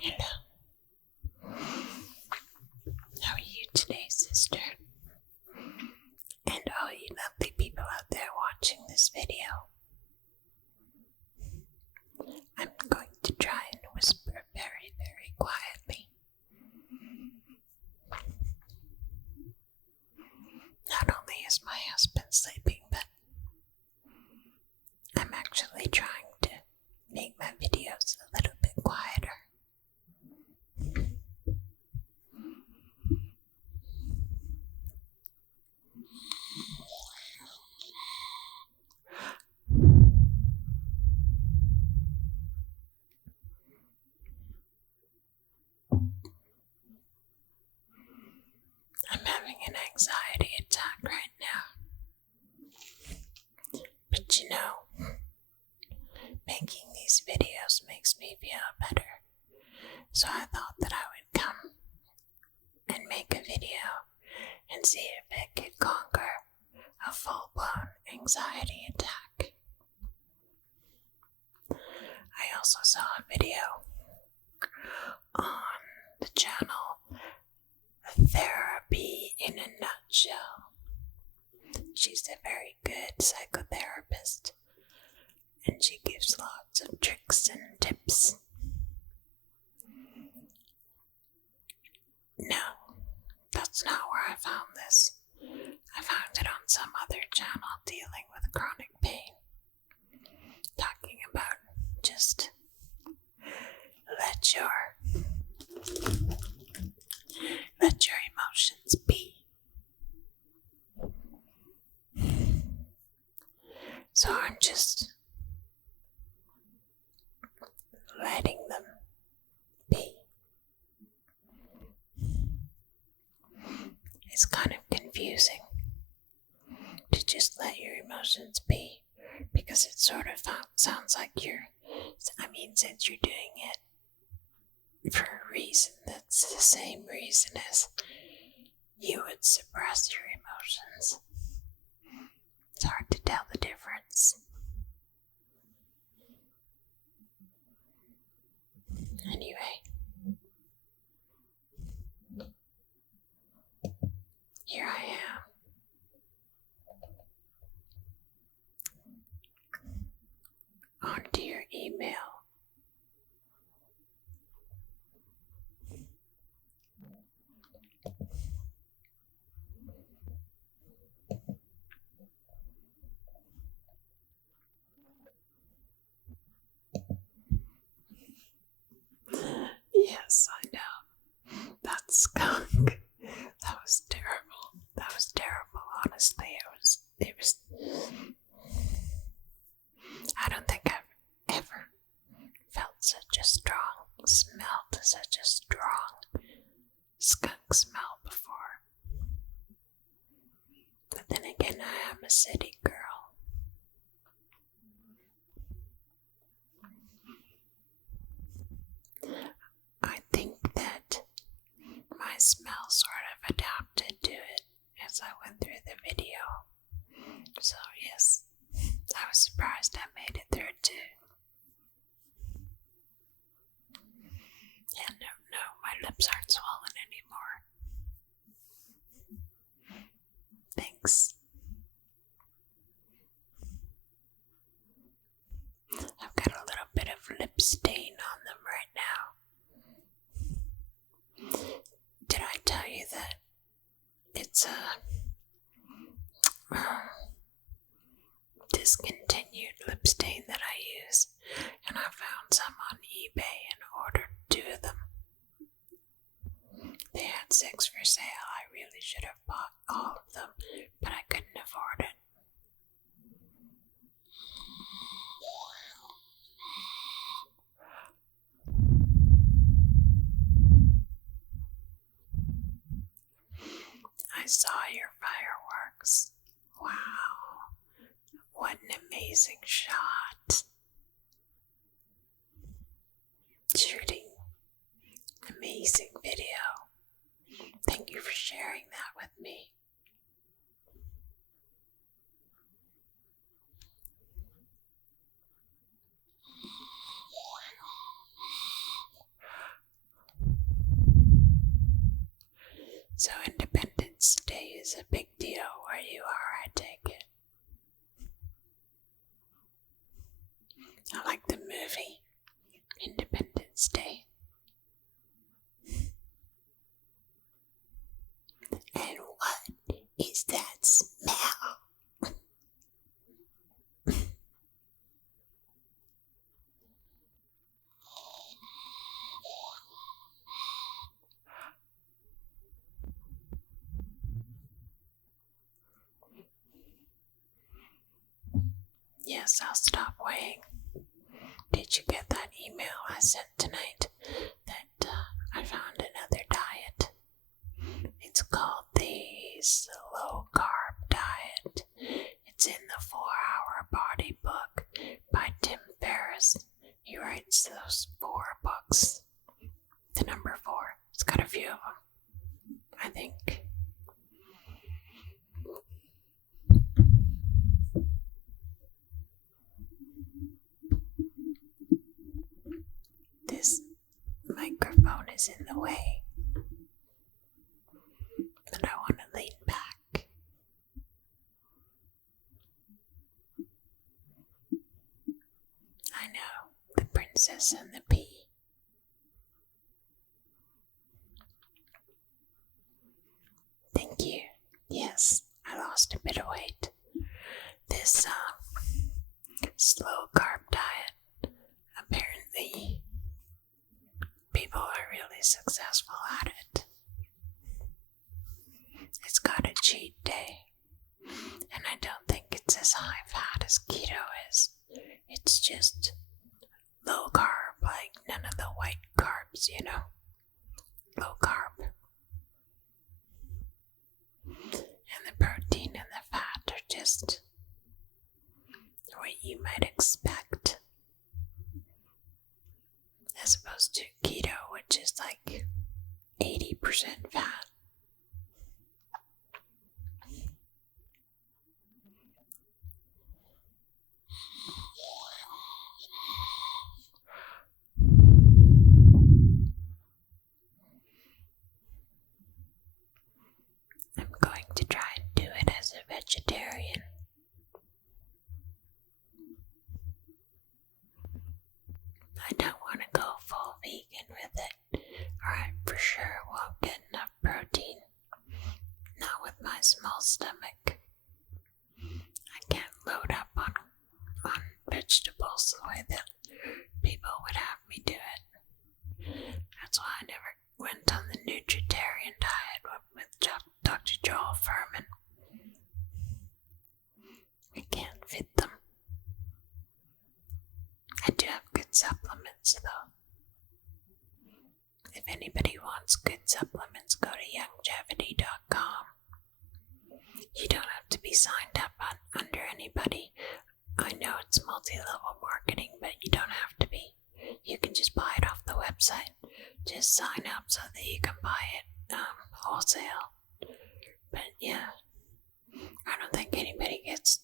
Hello. How are you today, sister? And all you lovely people out there watching this video. I'm going to try and whisper very, very quietly. Not only is my husband sleeping, but I'm actually trying to make my videos a little bit quieter. I'm having an anxiety attack right now. But you know, making these videos makes me feel better. So I thought that I would come and make a video and see if it could conquer a full-blown anxiety attack. I also saw a video on the channel Therapy in a Nutshell. She's a very good psychotherapist, and she gives lots of tricks and tips. No, that's not where I found this. I found it on some other channel dealing with chronic pain, talking about just let your emotions be. So I'm just letting them be. It's kind of confusing to just let your emotions be, because it sort of sounds like since you're doing it for a reason that's the same reason as you would suppress your emotions. It's hard to tell the difference. Anyway, here I am. Onto your email. Yes, I know. That skunk. That was terrible. That was terrible, honestly. It was I don't think I've ever smelled such a strong skunk smell before. But then again, I am a city girl. I think that my smell sort of adapted to it as I went through the video. So yes, I was surprised I made it through too. And no, my lips aren't swollen anymore. Thanks. I've got a little bit of lip stain on them right now. Did I tell you that it's a discontinued lip stain that I use? And I found some on eBay and ordered 2 of them. They had 6 for sale. I really should have bought all of them, but I couldn't afford it. I saw your fireworks. Wow, what an amazing shot. Shooting amazing video. Thank you for sharing that with me. is a big deal where you are, I take it. I like the movie Independence Day. And what is that smell? Yes, I'll stop weighing. Did you get that email I sent tonight that I found another diet? It's called the Slow Carb Diet. It's in the 4-Hour Body book by Tim Ferriss. He writes those 4 books. The number 4. It's got a few of them, I think. This microphone is in the way, but I want to lean back. I know, the Princess and the Pea. Thank you. Yes, I lost a bit of weight. This slow carb diet, apparently people are really successful at it. It's got a cheat day, and I don't think it's as high fat as keto is. It's just low carb, like none of the white carbs, you know? Low carb. And the protein and the fat are just what you might expect, as opposed to keto, which is like 80% fat. I'm going to try and do it as a vegetarian. I don't want to go full vegan with it, or I for sure won't get enough protein. Not with my small stomach. I can't load up on vegetables the way that people would have me do it. That's why I never went on the nutritarian diet with Dr. Joel Furman. I can't fit them. I do have good supplements, though. If anybody wants good supplements, go to youngevity.com. You don't have to be signed up under anybody. I know it's multi-level marketing, but you don't have to be. You can just buy it off the website. Just sign up so that you can buy it wholesale. But yeah, I don't think anybody gets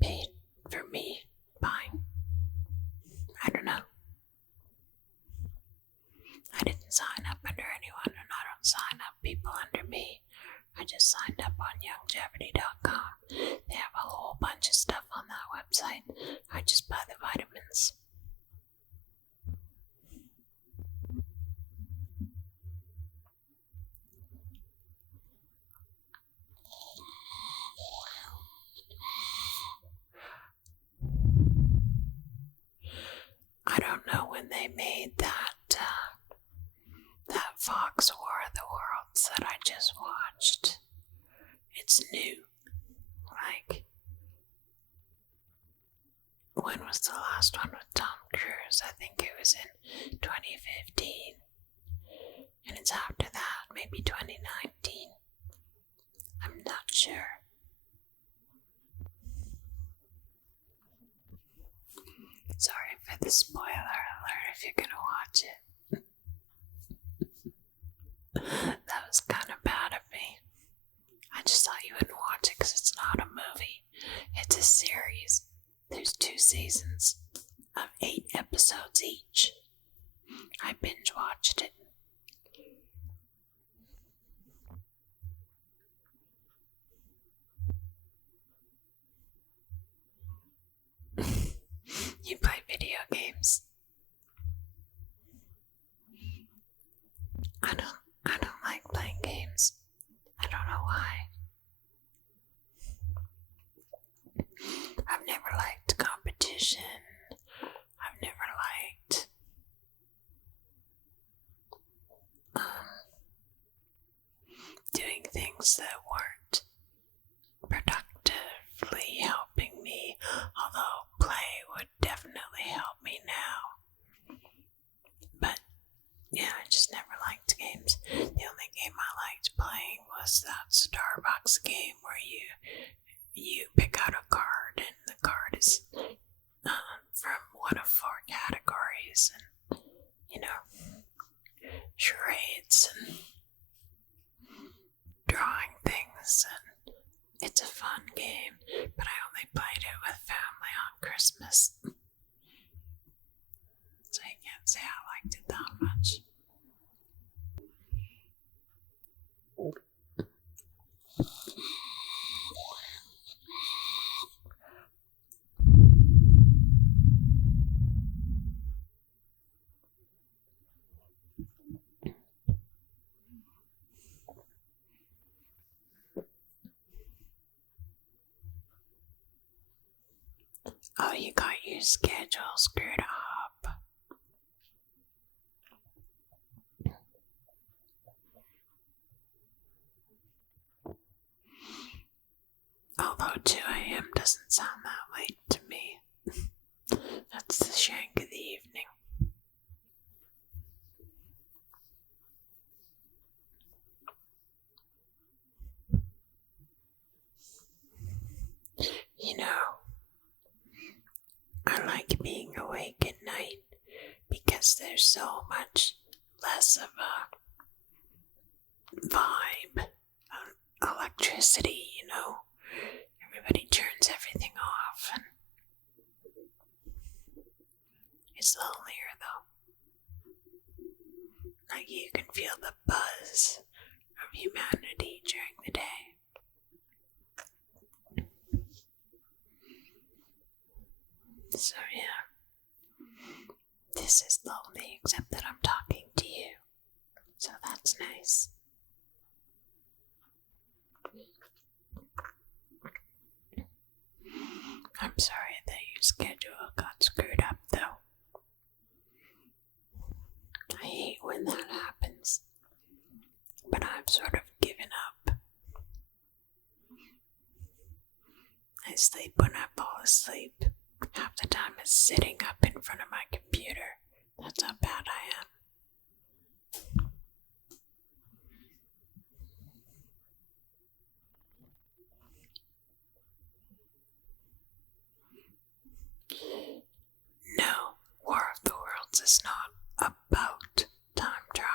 paid for me buying. I don't know. I didn't sign up under anyone, and I don't sign up people under me. I just signed up on youngevity.com. They have a whole bunch of stuff on that website. I just buy the vitamins. I don't know when they made that Fox War of the Worlds that I just watched. It's new. Like, when was the last one with Tom Cruise? I think it was in 2015. And it's after that, maybe 2019. I'm not sure. Sorry for the spoiler alert if you're gonna watch it. That was kind of bad of me. I just thought you wouldn't watch it because it's not a movie. It's a series. There's 2 seasons of 8 episodes each. I binge watched it. It's a fun game, but I only played it with family on Christmas. So I can't say I liked it that much. Oh, you got your schedule screwed up. Although 2 a.m. doesn't sound that late to me. That's the shank of the evening. You know, I like being awake at night because there's so much less of a vibe, electricity, you know. Everybody turns everything off, and it's lonelier though. Like you can feel the buzz of humanity during the day. So yeah, this is lonely except that I'm talking to you, so that's nice. I'm sorry that your schedule got screwed up though. I hate when that happens, but I've sort of given up. I sleep when I fall asleep. Half the time is sitting up in front of my computer. That's how bad I am. No, War of the Worlds is not about time travel.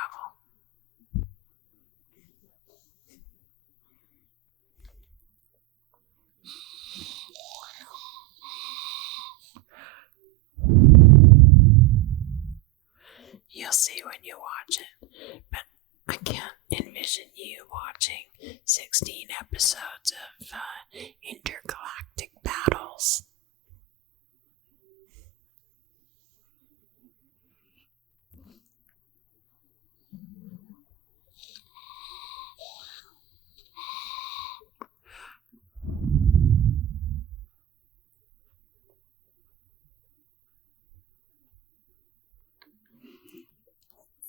You'll see when you watch it, but I can't envision you watching 16 episodes of intergalactic battles.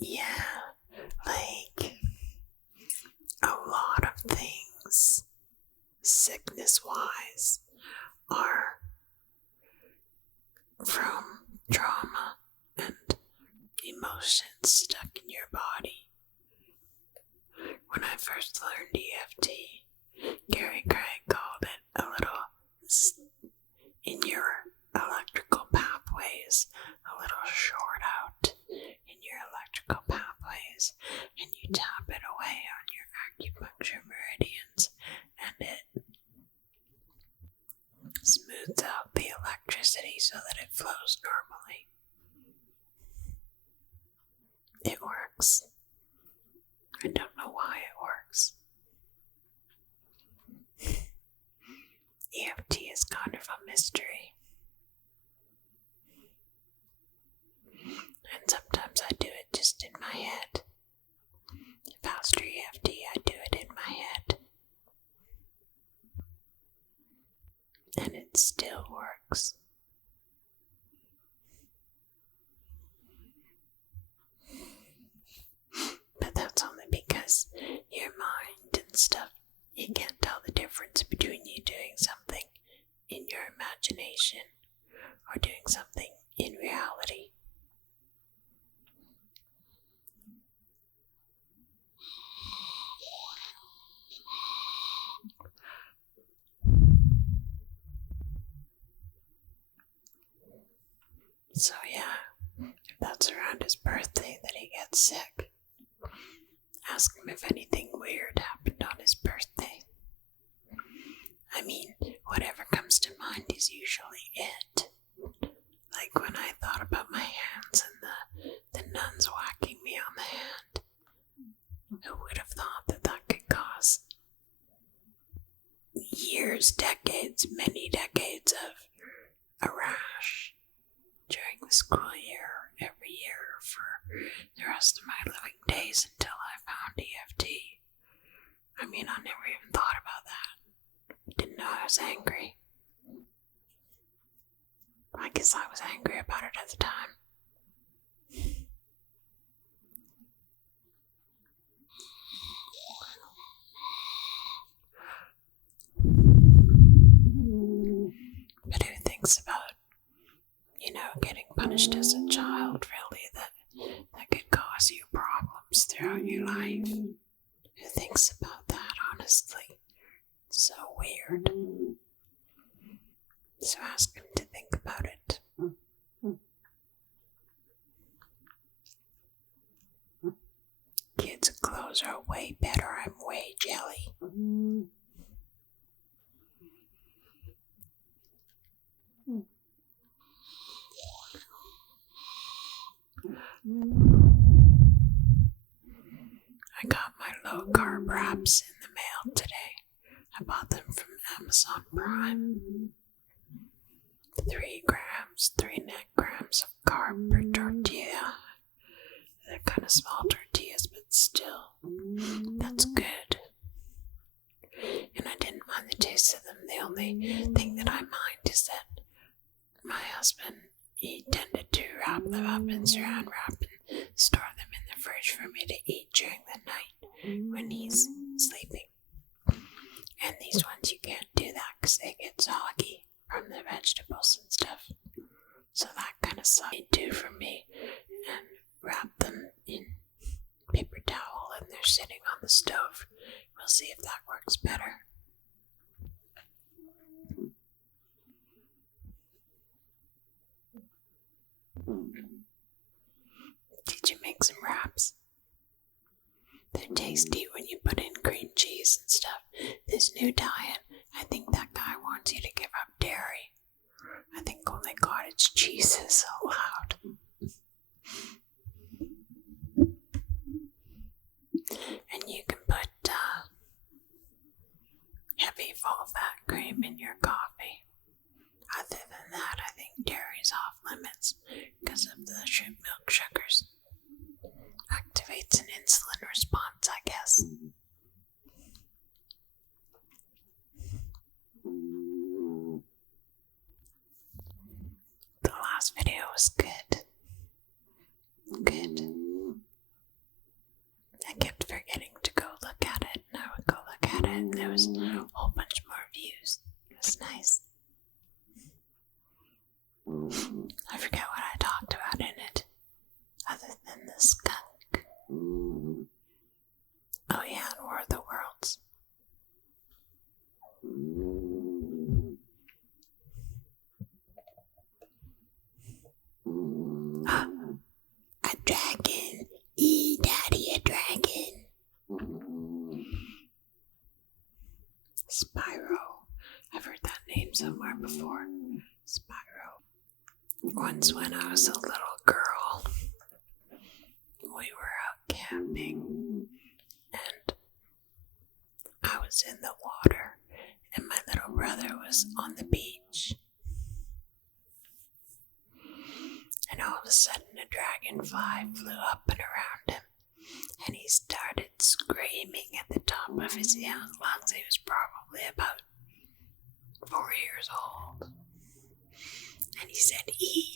Yeah, like a lot of things, sickness-wise, are from trauma and emotions stuck in your body. When I first learned EFT, Gary Craig called it a little in your electrical pathways, a little short out in your electrical pathways, and you tap it away on your acupuncture meridians, and it smooths out the electricity so that it flows normally. It works. I don't know why it works. EFT is kind of a mystery. And sometimes I do it just in my head. Faster EFT, I do it in my head. And it still works. But that's only because your mind and stuff, you can't tell the difference between you doing something in your imagination or doing something in reality. So yeah, if that's around his birthday that he gets sick, ask him if anything weird happened on his birthday. I mean, whatever comes to mind is usually it. Like when I thought about my hands and the nuns whacking me on the hand. Who would have thought that that could cause years, decades, many decades of a rash during the school year, every year for the rest of my living days until I found EFT. I mean, I never even thought about that. Didn't know I was angry. I guess I was angry about it at the time. But who thinks about, getting punished as a child, really, that could cause you problems throughout your life? Who thinks about that, honestly? It's so weird. So ask him to think about it. Kids' clothes are way better. I'm way jelly. I got my low-carb wraps in the mail today. I bought them from Amazon Prime. 3 net grams of carb per tortilla. They're kind of small tortillas, but still, that's good. And I didn't mind the taste of them. The only thing that I mind is that my husband, he tended to wrap them up in saran wrap and store them in the fridge for me to eat during the night when he's sleeping. And these ones, you can't do that because they get soggy from the vegetables and stuff. So that kind of sucks. They do for me, and wrap them in paper towel, and they're sitting on the stove. We'll see if that works better. Did you make some wraps? They're tasty when you put in cream cheese and stuff. This new diet, I think that guy wants you to give up dairy. I think only cottage cheese is allowed. And you can put heavy full-fat cream in your coffee. Other than that, I think dairy's off limits because of the milk sugars. Activates an insulin response, I guess. The last video was good. I kept forgetting to go look at it, and I would go look at it, and there was a whole bunch more views. It was nice. I forget what I talked about in it, other than the skunk. Oh yeah, and War of the Worlds. A dragon. Daddy, a dragon. Spyro. I've heard that name somewhere before. Spyro. Once when I was a little girl, we were out camping, and I was in the water, and my little brother was on the beach. And all of a sudden, a dragonfly flew up and around him, and he started screaming at the top of his lungs. He was probably about 4 years old. And he said,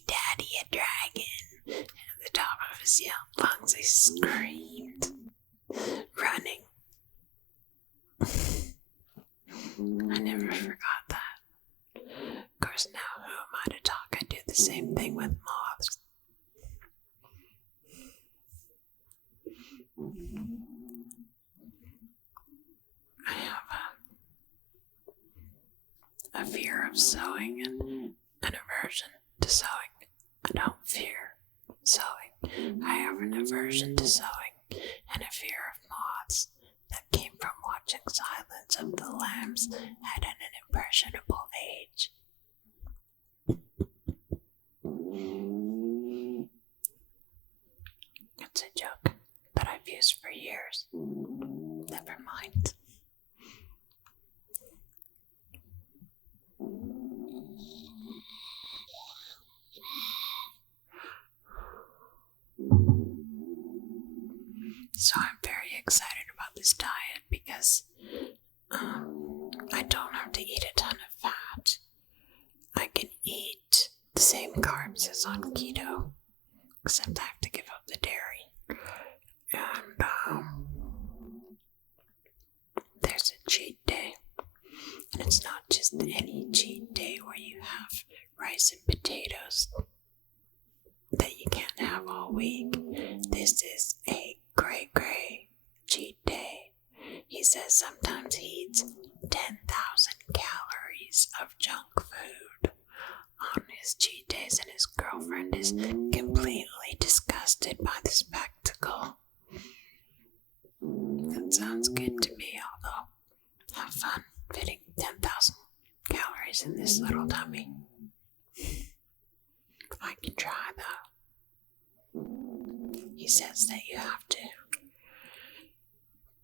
Daddy, a dragon. And at the top of his lungs, he screamed, running. I never forgot that. Of course, now who am I to talk? I do the same thing with moths. I have a fear of sewing and an aversion to sewing. I don't fear sewing. I have an aversion to sewing and a fear of moths that came from watching Silence of the Lambs at an impressionable age. It's a joke that I've used for years. Never mind. So I'm very excited about this diet because I don't have to eat a ton of fat. I can eat the same carbs as on keto, except I have to give up the dairy. And there's a cheat day. And it's not just any cheat day where you have rice and potatoes that you can't have all week. This is a cray cheat day. He says sometimes he eats 10,000 calories of junk food on his cheat days, and his girlfriend is completely disgusted by the spectacle. That sounds good to me, although have fun fitting 10,000 calories in this little tummy. I can try though. He says that you have to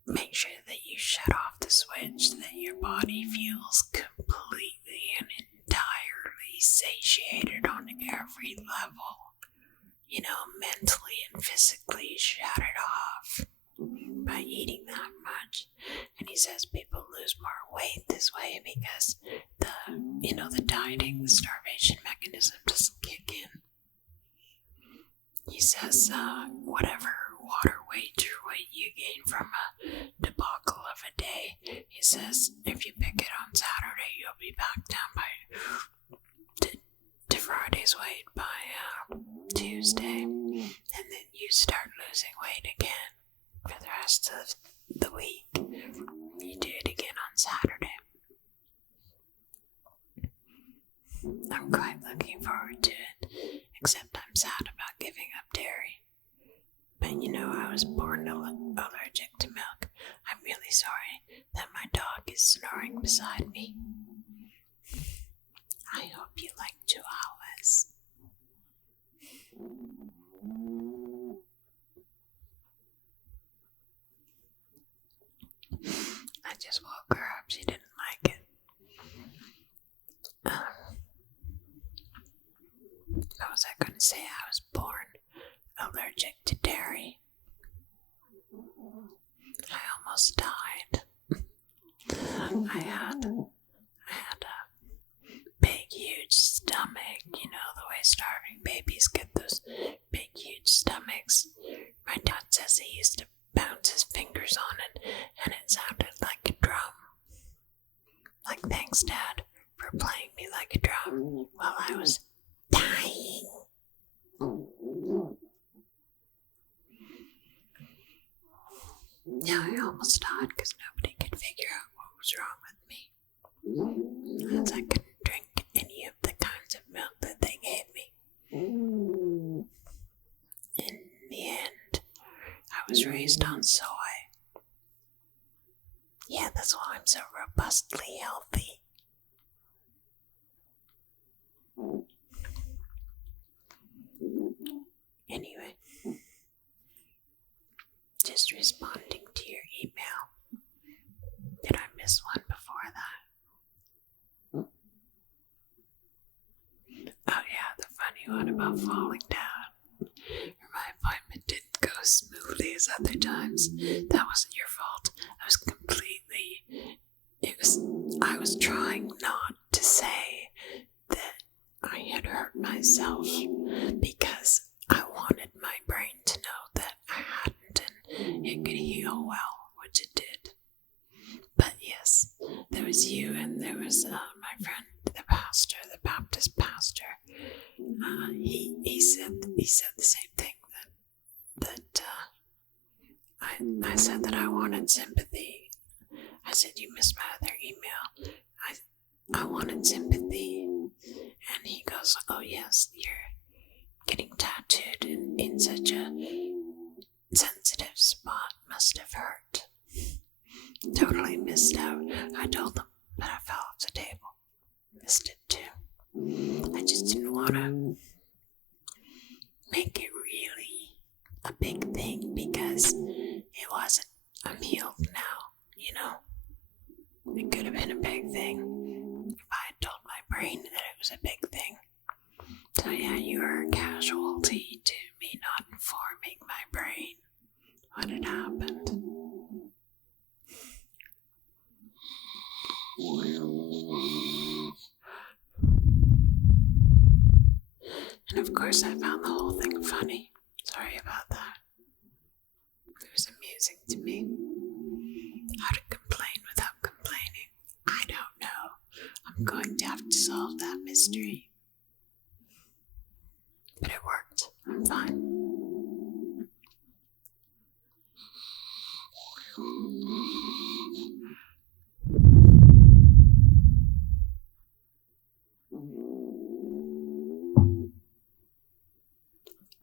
make sure that you shut off the switch, that your body feels completely and entirely satiated on every level. You know, mentally and physically shut it off by eating that much. And he says people lose more weight this way because the dieting, the starvation mechanism doesn't kick in. He says whatever water weight or weight you gain from a debacle of a day, he says if you pick it on Saturday, you'll be back down to Friday's weight by Tuesday, and then you start losing weight again for the rest of the week. You do it again on Saturday. I'm quite looking forward to it, except I'm sad about giving up dairy. But I was born allergic to milk. I'm really sorry that my dog is snoring beside me. I hope you like chihuahuas. I just woke her up. She didn't like it. What was I going to say? I was born allergic to dairy. I almost died. I had a big, huge stomach. The way starving babies get those big, huge stomachs. My dad says he used to bounce his fingers on it, and it sounded like a drum. Like, thanks, Dad, for playing me like a drum while I was dying. Yeah, I almost died because nobody could figure out what was wrong with me. As I couldn't drink any of the kinds of milk that they gave me. In the end, I was raised on soy. Yeah, that's why I'm so robustly healthy. Anyway, just responding to your email. Did I miss one before that? Oh yeah, the funny one about falling down. My appointment didn't go as smoothly as other times. That wasn't your fault. I was trying not to say that I had hurt myself because I wanted my brain to know that I hadn't and it could heal well, which it did. But yes, there was you and there was my friend, the pastor, the Baptist pastor. He said the same thing that I said that I wanted sympathy. I said you missed my other email. I wanted sympathy, and he goes, "Oh yes, you're getting tattooed in such a sensitive spot. Must have hurt." So totally missed out. I told them, but I fell off the table. Missed it too. I just didn't want to make it really a big thing because it wasn't. I'm healed now, you know? It could have been a big thing if I had told my brain that it was a big thing. So yeah, you were a casualty to me not informing my brain what had happened. And of course I found the whole thing funny. Sorry about that. It was amusing to me. How to complain without complaining? I don't know. I'm going to have to solve that mystery. But it worked. I'm fine.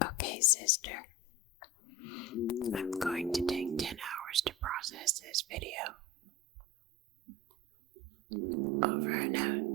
Okay, sister. I'm going to take 10 hours to process this video. Over and out.